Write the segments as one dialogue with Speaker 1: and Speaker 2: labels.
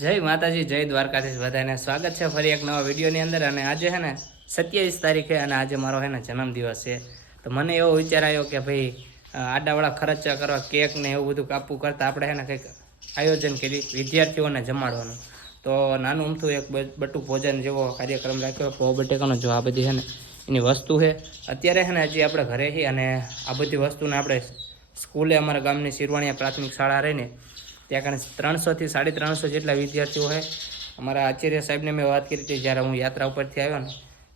Speaker 1: જય માતાજી, જય દ્વારકાધીશ. બધાને સ્વાગત છે ફરી એક નવા વિડીયોની અંદર. અને આજે છે ને સત્યાવીસ તારીખે અને આજે મારો છે ને જન્મદિવસ છે. તો મને એવો વિચાર આવ્યો કે ભાઈ આડાવાળા ખર્ચા કરવા, કેક ને એવું બધું કાપવું કરતાં આપણે છે ને કંઈક આયોજન કરી વિદ્યાર્થીઓને જમાડવાનું. તો નાનું અમથું એક બ- બટુક ભોજન જેવો કાર્યક્રમ રાખ્યો. પૌ બટેકાનો જો આ બધી છે ને એની વસ્તુ છે. અત્યારે છે ને હજી આપણે ઘરે છીએ અને આ બધી વસ્તુને આપણે સ્કૂલે અમારા ગામની શિરવાણીયા પ્રાથમિક શાળા રહીને ત્યાં કારણે ત્રણસોથી સાડી ત્રણસો જેટલા વિદ્યાર્થીઓ છે અમારા આચાર્ય સાહેબને મેં વાત કરી હતી, જ્યારે હું યાત્રા ઉપરથી આવ્યો ને,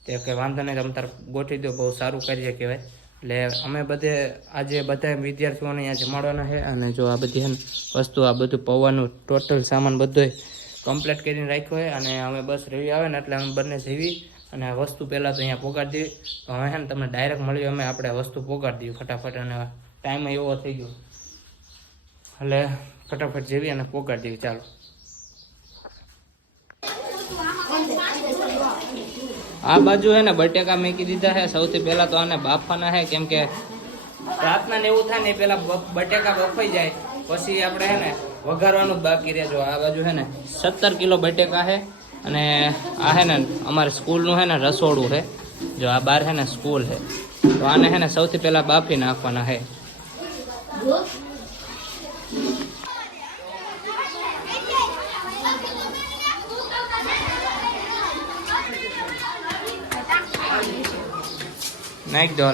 Speaker 1: તે કે વાંધો નહીં, તમે તાર ગોઠવી દો, બહુ સારું કરીએ કહેવાય. એટલે અમે બધે, આજે બધા વિદ્યાર્થીઓને અહીંયા જમાડવાના છે, અને જો આ બધી છે ને વસ્તુ, આ બધું પૌવાનું ટોટલ સામાન બધું કમ્પ્લીટ કરીને રાખ્યો છે અને અમે બસ રેવી આવે ને એટલે અમે બંને જેવી અને આ વસ્તુ પહેલાં તો અહીંયા પોગાડી દેવી. તો હવે છે ને તમને ડાયરેક્ટ મળ્યું અમે આપણે વસ્તુ પોગાડી દઈએ ફટાફટ, અને ટાઈમ એવો થઈ ગયો. એટલે ફટાફટ જેવી અને પોગાડી દેવી ચાલો. આ બાજુ હે ને બટેકા મેકી દીધા હે. સૌથી પહેલા તો આને બાફવાના છે કેમ કે રાતના ને એવું થાય ને પેલા બટેકા બફાઈ જાય. પછી આપણે હે ને વઘારવાનું બાકી રહેજો. આ બાજુ છે ને સત્તર કિલો બટેકા છે અને આ છે ને અમારે સ્કૂલનું છે ને રસોડું હે. જો આ બાર છે ને સ્કૂલ છે તો આને છે ને સૌથી પહેલા બાફી નાખવાના છે નાખ દો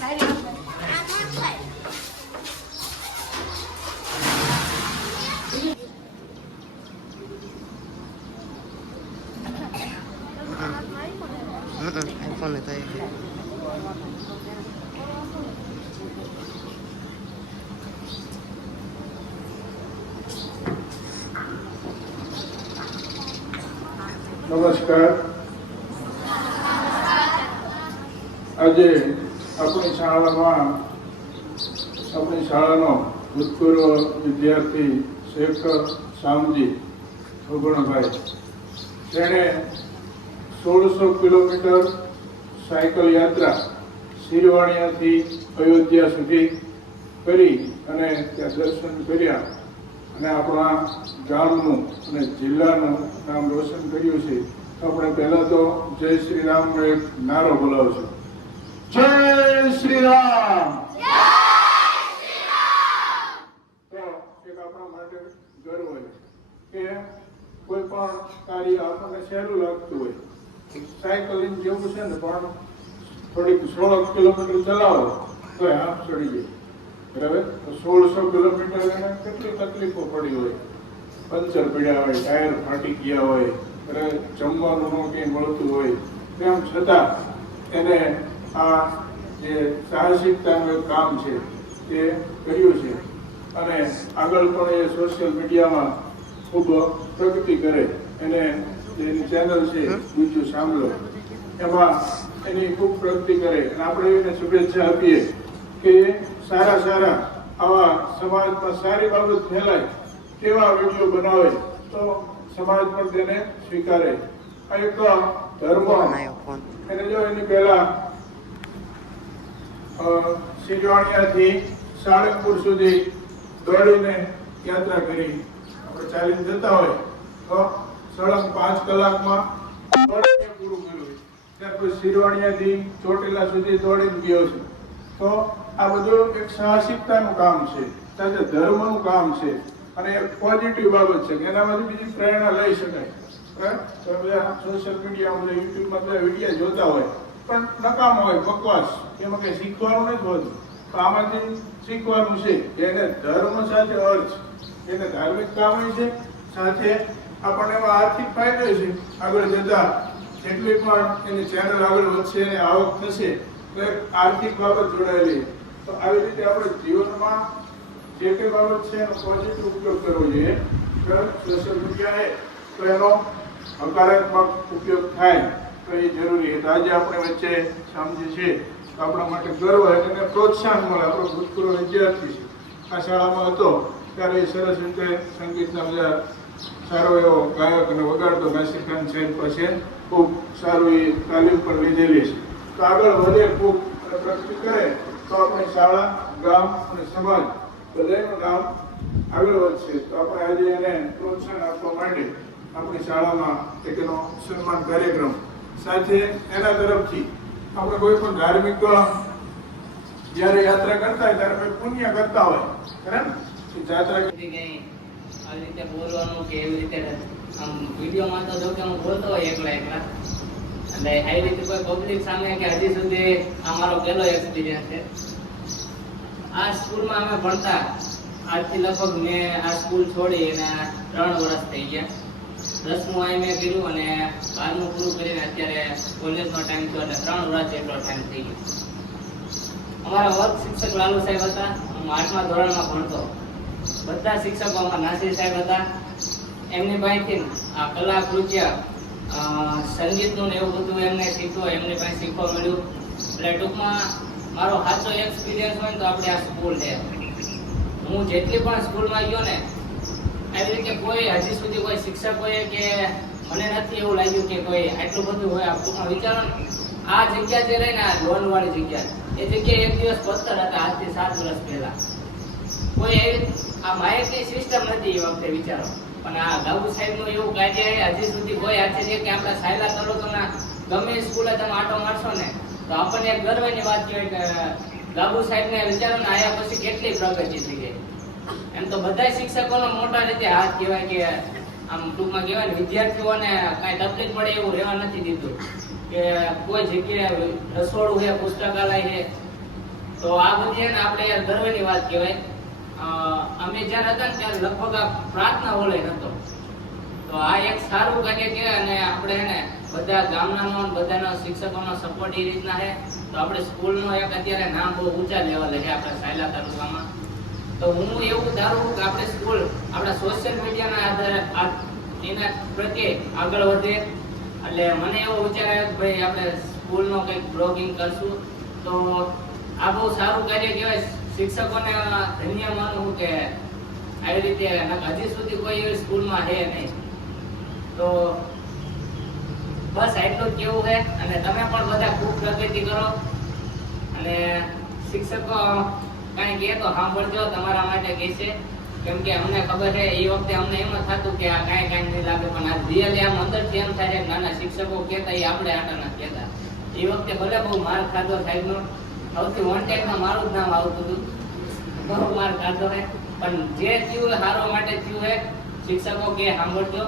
Speaker 1: હાલો.
Speaker 2: નમસ્કાર. આજે આપણી શાળામાં, આપણી શાળાનો ભૂતપૂર્વ વિદ્યાર્થી શેખર શામજી ભગણભાઈ તેણે સોળસો કિલોમીટર સાયકલ યાત્રા શિરવાણિયાથી અયોધ્યા સુધી કરી અને ત્યાં દર્શન કર્યા. અને આપણા ગામનું અને જિલ્લાનું નામ રોશન કર્યું છે તો આપણે પહેલા તો જય શ્રી રામનો એક નારો બોલાવશું. જય શ્રી રામ એક આપણા માટે ગર્વ છે કે કોઈ પણ કાર્ય આપણને સહેલું લાગતું હોય. સાયકલિંગ જેવું છે ને પણ થોડીક સોળ કિલોમીટર ચલાવો તો હાથ ચડી જાય. બરાબર? સોળસો કિલોમીટર એને કેટલી તકલીફો પડી હોય? પંચર પીડ્યા હોય ટાયર ફાટી ગયા હોય બરાબર? જમવાનું ન કંઈ મળતું હોય. તેમ છતાં એને આ જે સાહસિકતાનું એક કામ છે તે કર્યું છે. અને આગળ પણ એ સોશિયલ મીડિયામાં ખૂબ પ્રગતિ કરે. એને એની ચેનલ છે બીજું સાંભળો. એમાં એની ખૂબ પ્રગતિ કરે. અને આપણે એને શુભેચ્છા આપીએ. કે સારા સારા આવા સમાજમાં સારી બાબત ફેલાય તેવા વીડિયો બનાવે તો સમાજ પણ તેને સ્વીકારે. આ એક ધર્મ. એને જો એની પહેલા સિજવાણિયાથી સાળંગપુર સુધી દોડીને યાત્રા કરી. આપણે ચાલીને જતા હોય તો સળંગ પાંચ કલાકમાં પૂરું કર્યું. ત્યાર પછી સિરવાણિયાથી ચોટીલા સુધી દોડીને ગયો છે. તો આ બધું એક સાહસિકતાનું કામ છે. સાથે ધર્મનું કામ છે. અને એક પોઝિટિવ બાબત છે કે એનામાંથી બીજી પ્રેરણા લઈ શકાય. બરાબર? તો સોશિયલ મીડિયા યુટ્યુબમાં બધા વિડીયા જોતા હોય, પણ નકામ હોય, બકવાસ. એમાં કંઈ શીખવાનું નથી હોતું. તો આમાંથી શીખવાનું છે એને ધર્મ સાથે અર્થ, એને ધાર્મિક કામ છે, સાથે આપણને એમાં આર્થિક ફાયદો છે. આગળ જતા જેટલી પણ એની ચેનલ આગળ વધશે અને આવક થશે, તો એક આર્થિક બાબત જોડાયેલી તો આવી રીતે આપણે જીવનમાં જે કંઈ બાબત છે એનો પોઝિટિવ ઉપયોગ કરવો જોઈએ. સોશિયલ મીડિયા છે તો એનો હકારાત્મક ઉપયોગ થાય. તો એ જરૂરી છે. આજે આપણે વચ્ચે સમજી છે. તો આપણા માટે ગર્વ અને પ્રોત્સાહન મળે. આપણો ભૂતપૂર્વ વિદ્યાર્થી છે. આ શાળામાં હતો. ત્યારે એ સરસ રીતે સંગીતના બધા સારો એવો ગાયક અને વગાડતો નાસિર ખાન સાહેબ પાસે ખૂબ સારું એ તાલીમ પણ લીધેલી છે. તો આગળ વધે ખૂબ પ્રગતિ કરે. તો આપણે શાળા, ગામ અને સમાજ બધાનું નામ આગળ વધશે. તો આપણે આજે એને પ્રોત્સાહન આપવા માટે આપણી શાળામાં એકનો સન્માન કાર્યક્રમ. સાથે એના તરફથી આપણે કોઈ પણ ધાર્મિક જ્યારે યાત્રા કરતા હોય ત્યારે પુણ્ય કરતા હોય બરાબર યાત્રા
Speaker 1: આવી રીતે બોલવાનું કે એવી રીતે આમ વિડીયોમાં તો જો કે હું બોલતો હોય એકલા એકલા. એટલે આવી રીતે કોઈ પબ્લિક સામે કે હજી સુધી અમારો પહેલો એક્સપિરિયન્સ છે. આ સ્કૂલમાં અમે ભણતા. આજથી લગભગ મેં આ સ્કૂલ છોડી અને ત્રણ વર્ષ થઈ ગયા. દસમું અહીં મેં કર્યું અને બારમું પૂરું કરીને અત્યારે કોલેજનો ટાઈમ થયો એટલે ત્રણ વર્ષ જેટલો ટાઈમ થઈ ગયો. અમારા વર્ગ શિક્ષક લાલુ સાહેબ હતા. હું આઠમા ધોરણમાં ભણતો. બધા શિક્ષકો અમારા નાસિર સાહેબ હતા. એમની પાસેથી આ કલા કૃત્ય સંગીતનું ને એવું બધું એમને શીખ્યું એમની પાસે શીખવા મળ્યું. એટલે ટૂંકમાં મારો સાચો એક્સપિરિયન્સ હોય ને તો આપણે આ સ્કૂલ છે. હું જેટલી પણ સ્કૂલમાં ગયો ને, આવી રીતે કોઈ હજી સુધી કોઈ શિક્ષકોએ કે મને નથી એવું લાગ્યું કે કોઈ આટલું બધું હોય આ ટૂંકમાં વિચારો આ જગ્યા જે રહી ને, આ લોનવાળી જગ્યા, એ જગ્યાએ એક દિવસ પથ્થર હતા આજથી સાત વર્ષ પહેલા. કોઈ આ માહિતી સિસ્ટમ નથી એ વખતે, વિચારો. પણ આ ગાબુ સાહેબનું એવું કાર્ય હજી સુધી કોઈ હાથે છે કે આપણા સાયલા તલોતોના ગમે સ્કૂલે તમે આટો મારશો ને, તો આપણને એક ગર્વની વાત કહેવાય કે ગાબુ સાહેબ ને વિચારો ને આયા પછી કેટલી પ્રગતિ થઈ ગઈ. એમ તો બધા શિક્ષકોનો મોટા રીતે હાથ કહેવાય કે, આમ ટૂંકમાં કહેવાય ને, વિદ્યાર્થીઓને કાંઈ તકલીફ પડે એવું રહેવા નથી દીધું. કે કોઈ જગ્યાએ રસોડું છે, પુસ્તકાલય છે, તો આ બધી આપણે ગર્વની વાત કહેવાય. અમે જ્યારે હતા ત્યારે લગભગ આ પ્રાર્થના હોલે હતો તો આ એક સારું કાર્ય છે અને આપણે એને બધા ગામનાનો બધાનો શિક્ષકોનો સપોર્ટ એ રીતના છે. તો આપણે સ્કૂલનો એક અત્યારે નામ બહુ ઊંચા લેવલે છે આપણા સાયલા તાલુકામાં. તો હું એવું ધારું કે આપણે સ્કૂલ આપણા સોશિયલ મીડિયાના આધારે એના પ્રત્યે આગળ વધે. એટલે મને એવો વિચાર આવ્યો કે ભાઈ આપણે સ્કૂલનો કંઈક બ્લોગિંગ કરશું. તો આ બહુ સારું કાર્ય કહેવાય. શિક્ષકોને ધન્ય માનું કે આવી રીતે હજી સુધી કોઈ એવી સ્કૂલમાં છે નહીં. તો બસ એટલું કેવું છે અને તમે પણ બધા ખૂબ પ્રગતિ કરો. અને શિક્ષકો કાંઈ કહે તો સાંભળજો, તમારા માટે કહેશે કેમ કે અમને ખબર છે, એ વખતે અમને એમ થતું કે આ કાંઈ કાંઈ નહીં લાગે, પણ આ રિયલી આમ અંદરથી એમ થાય છે નાના શિક્ષકો કહેતા, એ આપણે આટા ના કહેતા. એ વખતે ભલે બહુ માર ખાધો સાહેબનો સૌથી વોન્ટેડમાં મારું જ નામ આવતું હતું. બહુ માર ખાધો છે પણ જે થયું હારો માટે થયું હે, શિક્ષકો કે સાંભળજો.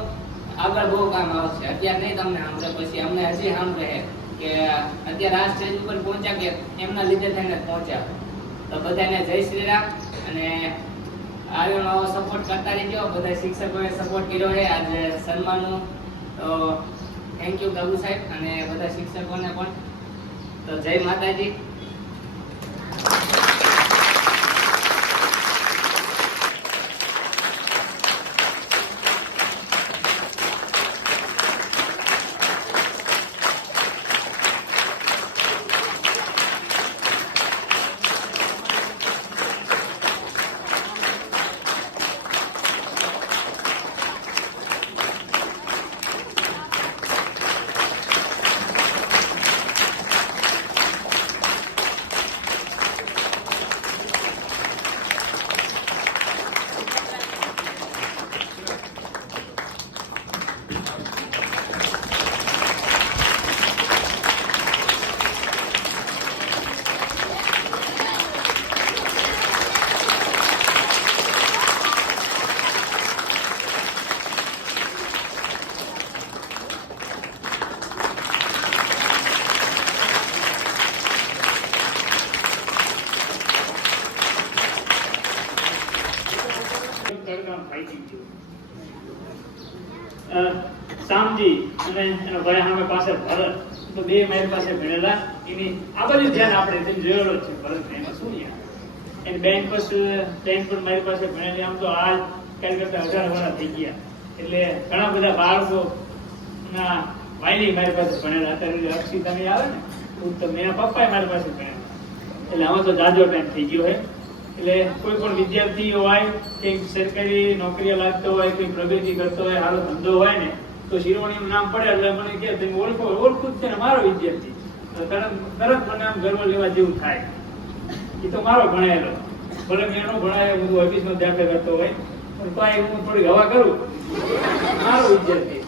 Speaker 1: આગળ બહુ કામ આવશે. અત્યારે નહીં તમને સાંભળે, પછી અમને હજી સાંભળે હે કે અત્યારે આ સ્ટેજ ઉપર પહોંચ્યા કે એમના લીધે થઈને પહોંચ્યા. તો બધાને જય શ્રી રામ અને આવ્યો નવો સપોર્ટ કરતા રહેજો. બધા શિક્ષકોએ સપોર્ટ કર્યો છે આજે સન્માનનું તો થેન્ક યુ ગગુ સાહેબ અને બધા શિક્ષકોને પણ. તો જય માતાજી.
Speaker 3: શામજી અને એનો ભાઈ પાસે ભરત. તો બે મારી પાસે ભણેલા. એની આ બધું ધ્યાન આપણે તેમ જોયેલો છે. ભરત એમાં શું યાર એને બેન પાસે બેન પણ મારી પાસે ભણેલી. આમ તો આજ કાંઈ કરતા હજાર વર્ષ થઈ ગયા. એટલે ઘણા બધા બાળકો ના વાયલી મારી પાસે ભણેલા. અત્યારે અક્ષિતા આવે ને, તો મેં પપ્પાએ મારી પાસે ભણેલા. એટલે આમાં તો જાજો ટાઈમ થઈ ગયો છે એટલે કોઈ પણ વિદ્યાર્થી હોય કે સરકારી નોકરીએ લાગતો હોય કોઈ પ્રગતિ કરતો હોય સારો ધંધો હોય ને, તો શિરોમણીનું નામ પડે એટલે મને કે તમે ઓળખો, ઓળખું છે ને મારો વિદ્યાર્થી. તરત તરત મને આમ ગર્વ લેવા જેવું થાય. એ તો મારો ભણાયેલો. ભલે મેં એનો ભણાયો, હું ઓફિસનો દાખલ કરતો હોય, પણ તો હું થોડી હવા કરું. મારો વિદ્યાર્થી.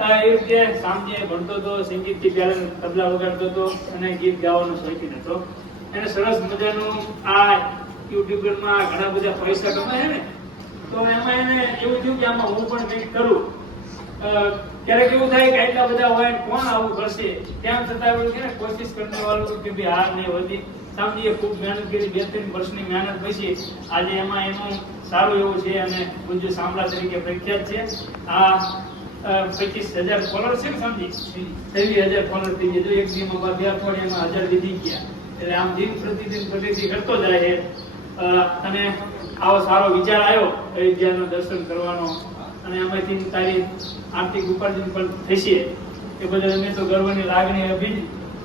Speaker 3: આ એ રીતે સાંજે ભણતો હતો સંગીતથી પહેલાં તબલા વગાડતો હતો અને ગીત ગાવાનો શોખીન હતો. એને સરસ મજાનું આ યુટ્યુબરમાં ઘણા બધા પૈસા કમાય છે ને, તો એમાં એને એવું થયું કે આમાં હું પણ કંઈક કરું. ક્યારેક એવું થાય કે આટલા બધા હોય કોણ આવું કરશે? તેમ છતાં એવું છે ને, કોશિશ કરતા વાળું કે ભાઈ હાર નહીં હોતી સામજીએ ખૂબ મહેનત કરી, બે ત્રણ વર્ષની મહેનત પછી આજે એમાં એનું સારું એવું છે અને ગુજ્જુ સાંભળા તરીકે પ્રખ્યાત છે. આ પચીસ હજાર ફોલોઅર છે ને સમજી? ત્રેવીસ હજાર ફોલોઅર થઈ ગયા. એક દિવસમાં બે અઠવાડિયામાં હજાર લીધી ગયા. એટલે આમ દિન પ્રતિદિન પ્રગતિ કરતો જાય છે. અને આવો સારો વિચાર આવ્યો અયોધ્યાનું દર્શન કરવાનો. અને એમાંથી તારી આર્થિક ઉપાર્જન પણ થશે. એ બદલ અમે તો ગર્વની લાગણી અભી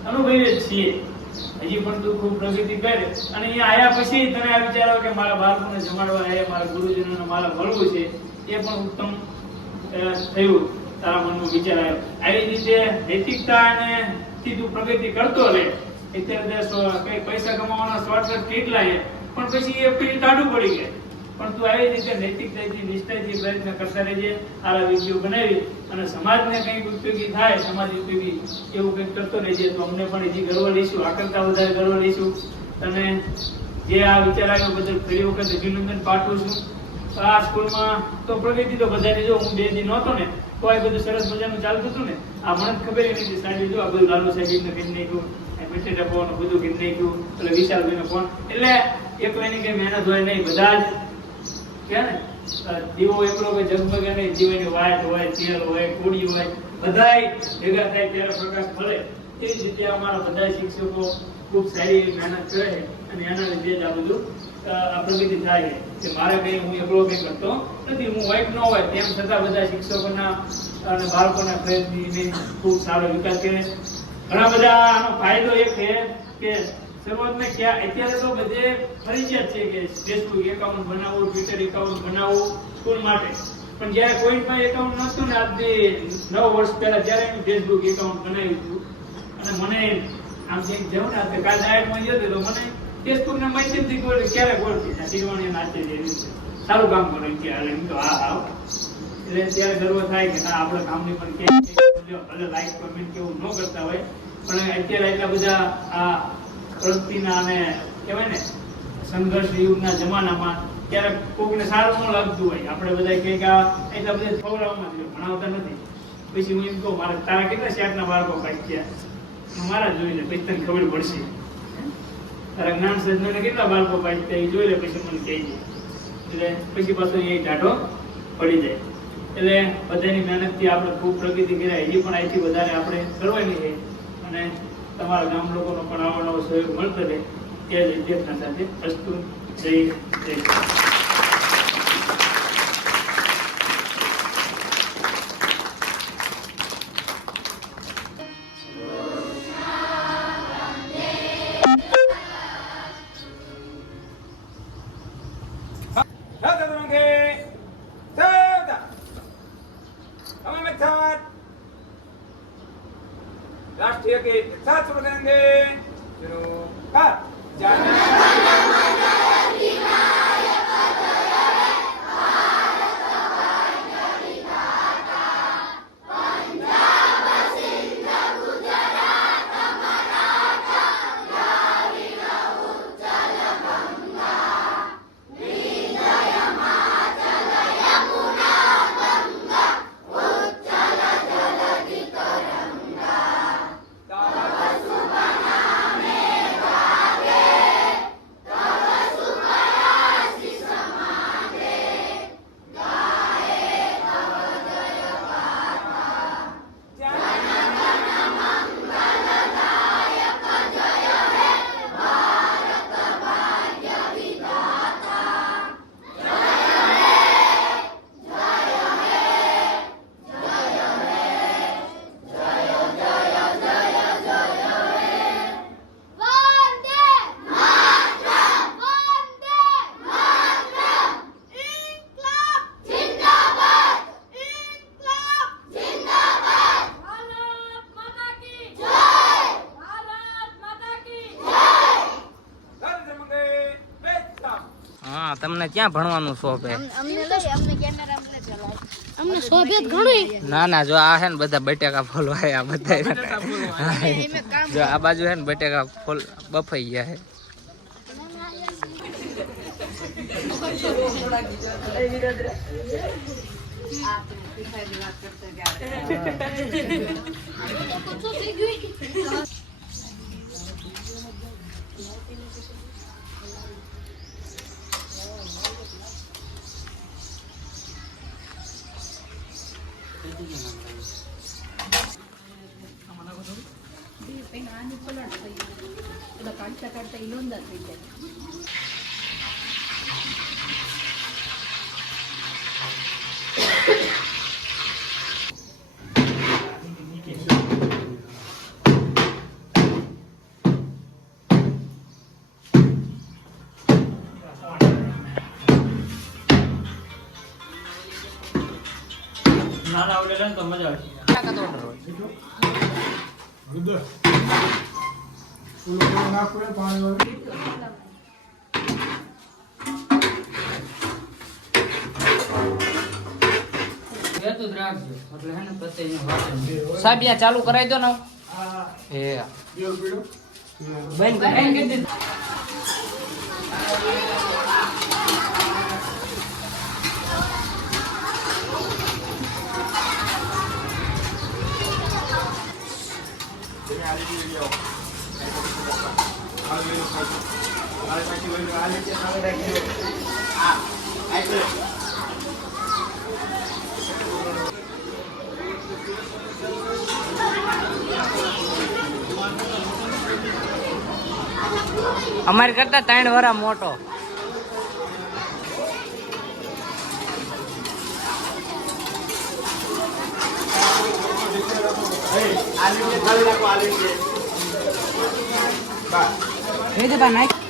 Speaker 3: અનુભવીએ છીએ. હજી પણ તું ખૂબ પ્રગતિ કરે. અને અહીંયા આવ્યા પછી તને આ વિચાર કે મારા બાળકોને જમાડવા આવ્યા મારા ગુરુજનોને મારા મળવું છે, એ પણ ઉત્તમ થયું તારા મનમાં વિચાર આવ્યો. આવી રીતે નૈતિકતા અને તું પ્રગતિ કરતો રહે. અત્યારે તે કઈ પૈસા કમાવાના શોર્ટકટ કેટલા છે? પણ પછી એ પેલી કાઢું પડી ગયા પણ તું આવી રીતે નૈતિકતાથી નિષ્ઠાથી પ્રયત્ન કરતા રહેજે, આવા વીડિયો બનાવી અને સમાજને કંઈક ઉપયોગી થાય, સમાજ ઉપયોગી એવું કંઈક કરતો રહેજે, તો અમને પણ હજી ગર્વ લઈશું આ વધારે ગર્વ લઈશું. તને જે આ વિચાર આવ્યો બદલ ફરી વખત અભિનંદન પાઠવું છું. આ સ્કૂલમાં તો પ્રગતિ તો બધાની, જો હું બે દી નહોતો ને, તો આ બધું સરસ મજાનું ચાલતું હતું ને, આ મને ખબર એ નથી સાહેબ જો આ બધું લાલુ સાહેબ નહીં કહી મીઠી ટપવાનું બધું કહી ગયું એટલે વિશાલભાઈનો ફોન એટલે એકલાની કઈ મહેનત હોય નહીં, બધા જ કે ને દીવો એકલો કોઈ જગમગે નહીં, દીવાની વાટ હોય, તેલ હોય કુડી હોય, બધાય ભેગા થાય ત્યારે પ્રકાશ મળે એ રીતે અમારા બધા શિક્ષકો ખૂબ સારી એવી મહેનત કરે અને એના લીધે જ આ બધું પ્રગતિ થાય છે. કે મારે કઈ, હું એકલો કઈ કરતો નથી, હું હોય ન હોય, તેમ છતાં બધા શિક્ષકોના અને બાળકોના પ્રયત્નની ખૂબ સારો વિકાસ કરે ઘણા બધા આનો ફાયદો એક છે કે શરૂઆતમાં ક્યાં, અત્યારે તો બધે ફરજિયાત છે કે ફેસબુક એકાઉન્ટ બનાવવું ટ્વિટર એકાઉન્ટ બનાવવું સ્કૂલ માટે. પણ જ્યારે કોઈ પણ એકાઉન્ટ નહોતું ને આજથી નવ વર્ષ પહેલા ત્યારે એનું ફેસબુક એકાઉન્ટ બનાવ્યું હતું. અને મને આમ જેમ જવું ને આજે કાલ ગયો હતો, તો મને ફેસબુક ના માધ્યમથી કોઈ ક્યારે ગોળતી ના તિરવાણી નાચે છે સારું કામ કરો ત્યારે એમ તો હા હા. એટલે ત્યારે ગર્વ થાય કે ના, આપણા કામની પણ કે લાઈક કમેન્ટ કેવું ન કરતા હોય. પણ અત્યારે એટલા બધા આ પ્રગતિના અને કહેવાય ને, સંઘર્ષ યુગના જમાનામાં ત્યારે કોકને સારું ન લાગતું હોય. આપણે બધા કહે કે આ એટલા બધા ખવડાવવામાં ભણાવતા નથી. પછી હું એમ કહું, મારે તારા કેટલા શાકના બાળકો પાક્યા મારા જોઈ લે, પછી તને ખબર પડશે. તારા જ્ઞાન સજ્ઞાને કેટલા બાળકો પાક્યા એ જોઈ લે પછી મને કહેજે એટલે પછી પાછો એ ઢાઢો પડી જાય. એટલે બધાની મહેનતથી આપણે ખૂબ પ્રગતિ કરાય એ પણ અહીંથી વધારે આપણે કરવાની છે. અને તમારા ગામ લોકોનો પણ આવો નવો સહયોગ મળતો રહે તે જ અધ્યક્ષના સાથે અસ્તુ જય જય
Speaker 1: ક્યાં ભણવાનું શોખ હે
Speaker 4: અમને લઈ અમને કેમેરા અમને ચલાય અમને શોભેત ઘણું
Speaker 1: ના ના જો આ હે ને બધા બટેકા ફોલવા આ બધા
Speaker 4: એમે કામ
Speaker 1: જો આ બાજુ હે ને બટેકા ફોલ બફાઈ ગયા હે.
Speaker 3: ಪೆನ್ ಆನ್ ಇಟ್ಕೊಳ್ಳೋಣ
Speaker 2: ಇಲ್ಲ ಕಾಡ್ತಾ ಕಾಡ್ತಾ ಇಲ್ಲೊಂದು ಆಗ್ತೈತೆ મજા આવશે
Speaker 1: સાહેબ યા ચાલુ કરાવી દો ને
Speaker 2: બેલ પીળો.
Speaker 1: અમારી કરતા ત્રણ વરા મોટો.
Speaker 4: અરે બ્લોકમાં બધું